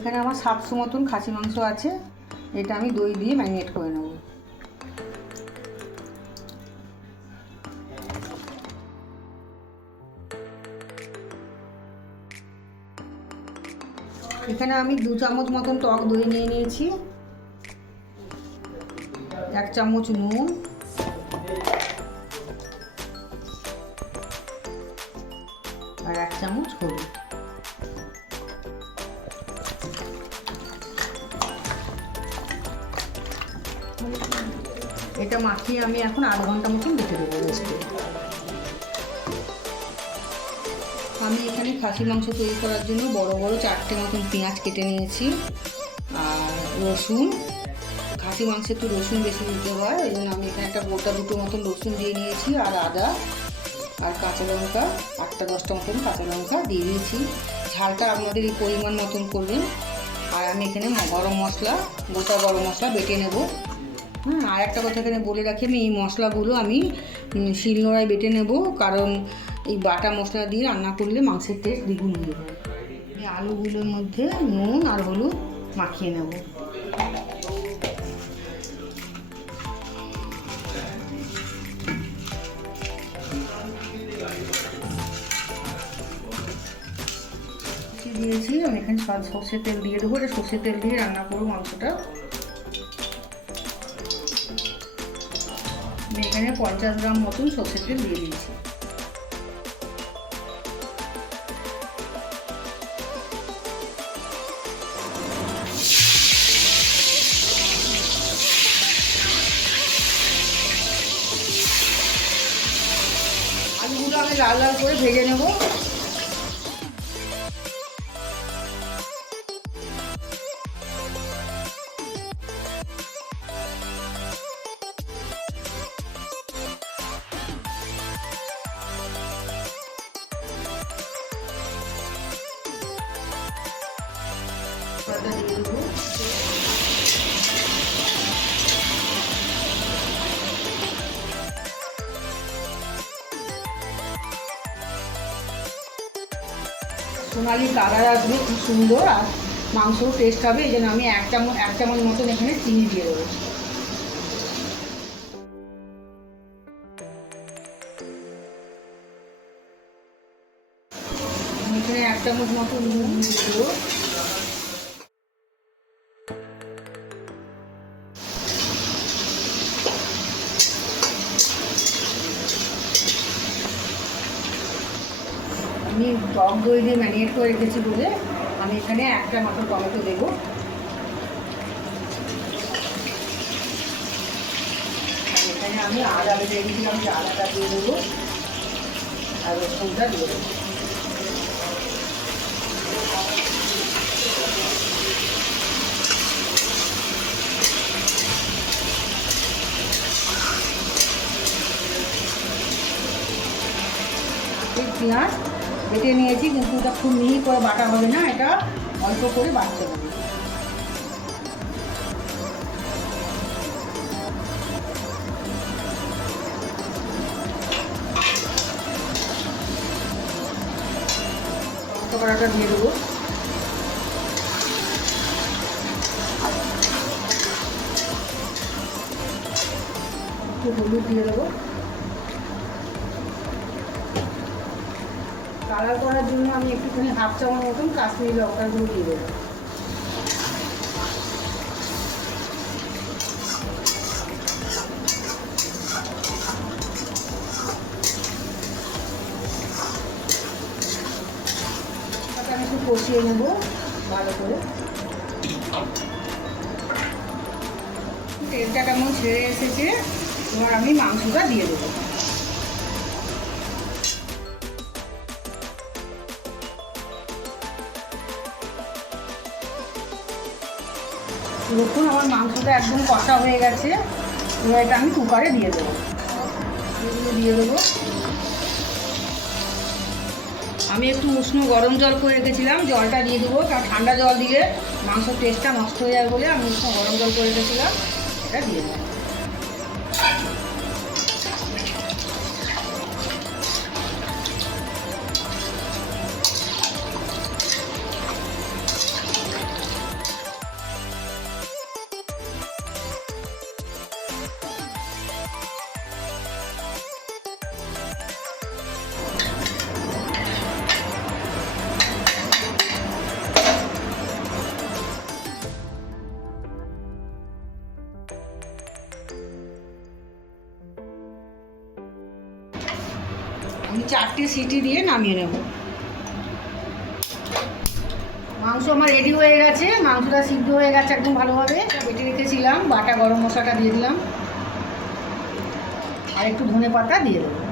এখানে আমার সাতশো মতন খাসি মাংস আছে। এটা আমি দই দিয়ে ম্যারিনেট করে নেব। এখানে আমি দু চামচ মতন টক দই নিয়ে নিয়েছি। এক চামচ নুন। আর এক চামচ হলুদ। এটা মাখিয়ে আমি এখন আধ ঘণ্টা মতন রেখে দেবো রেস্টে আমি এখানে খাসি মাংস তৈরি করার জন্য বড় বড় চারটে মতন পেঁয়াজ কেটে নিয়েছি আর রসুন। খাসি মাংসে একটু রসুন বেশি দিতে হয় ওই আমি এখানে একটা গোটা দুটো মতন রসুন দিয়ে নিয়েছি আর আদা আর কাঁচা লঙ্কা, আটটা দশটা মতন কাঁচা লঙ্কা দিয়ে দিয়েছি। ঝালটা আপনাদের এই পরিমাণ মতন করবেন আর আমি এখানে গরম মশলা, গোটা গরম মশলা বেটে নেব। হ্যাঁ আর একটা কথা এখানে বলে রাখি, আমি এই মশলাগুলো আমি শিলনোড়ায় বেটে নেব, কারণ এই বাটা মশলা দিয়ে রান্না করলে মাংসের টেস্ট দ্বিগুণ হয়ে যায়। এই আলুগুলোর মধ্যে নুন আর হলুদ মাখিয়ে নেব। দিয়েছি, আমি এখানে সর্ষের তেল দিয়ে দেবো, এটা সর্ষের তেল দিয়ে রান্না করব মাংসটা। আমি এখানে পঞ্চাশ গ্রাম মতন সর্ষের তেল দিয়ে দিয়েছি। আলুগুলো আমি লাল লাল করে ভেজে নেব। সোনালি কালার আসবে, খুব সুন্দর, আর মাংসও টেস্ট হবে, এই জন্য আমি এক চামচ এক চামচ মতন এখানে চিনি দিয়ে দেবো। এখানে এক চামচ মতন নুন দিয়ে দেবো। টক দই দিয়ে ম্যারিনেট করে রেখেছি বলে আমি এখানে একটা মতো টমেটো দেবো। এখানে আমি আদা বেটে রেখেছিলাম যে আদাটা দিয়ে দেবো। আর রসুনটা দিয়ে দেবো। পেঁয়াজ বেটে নিয়েছি, কিন্তু এটা খুব মিহি করে বাটা হবে না, এটা অল্প করে বাটতে হবে। বাটাটা দিয়ে দেবো। একটু হলুদ দিয়ে দেবো। কালার করার জন্য আমি একটুখানি হাফ চামচ মতন কাশ্মীরি লঙ্কার গুঁড়ো দিয়ে দেবো। কষিয়ে নেব ভালো করে। তেলটা কেমন ছেড়ে এসেছে, এবার আমি মাংসটা দিয়ে দেবো। দেখুন, আমার মাংসটা একদম কষা হয়ে গেছে। এবার এটা আমি কুকারে দিয়ে দেবো। দিয়ে দেবো। আমি একটু উষ্ণ গরম জল করে রেখেছিলাম, জলটা দিয়ে দেবো। কারণ ঠান্ডা জল দিলে মাংসের টেস্টটা নষ্ট হয়ে যাবে বলে আমি উষ্ণ গরম জল করে রেখেছিলাম, এটা দিয়ে দেবো। চারটে সিটি দিয়ে নামিয়ে নেব। মাংস আমার রেডি হয়ে গেছে, মাংসটা সিদ্ধ হয়ে গেছে একদম ভালোভাবে। বেটে রেখেছিলাম, বাটা গরম মশলাটা দিয়ে দিলাম। আর একটু ধনে পাতা দিয়ে দেবো।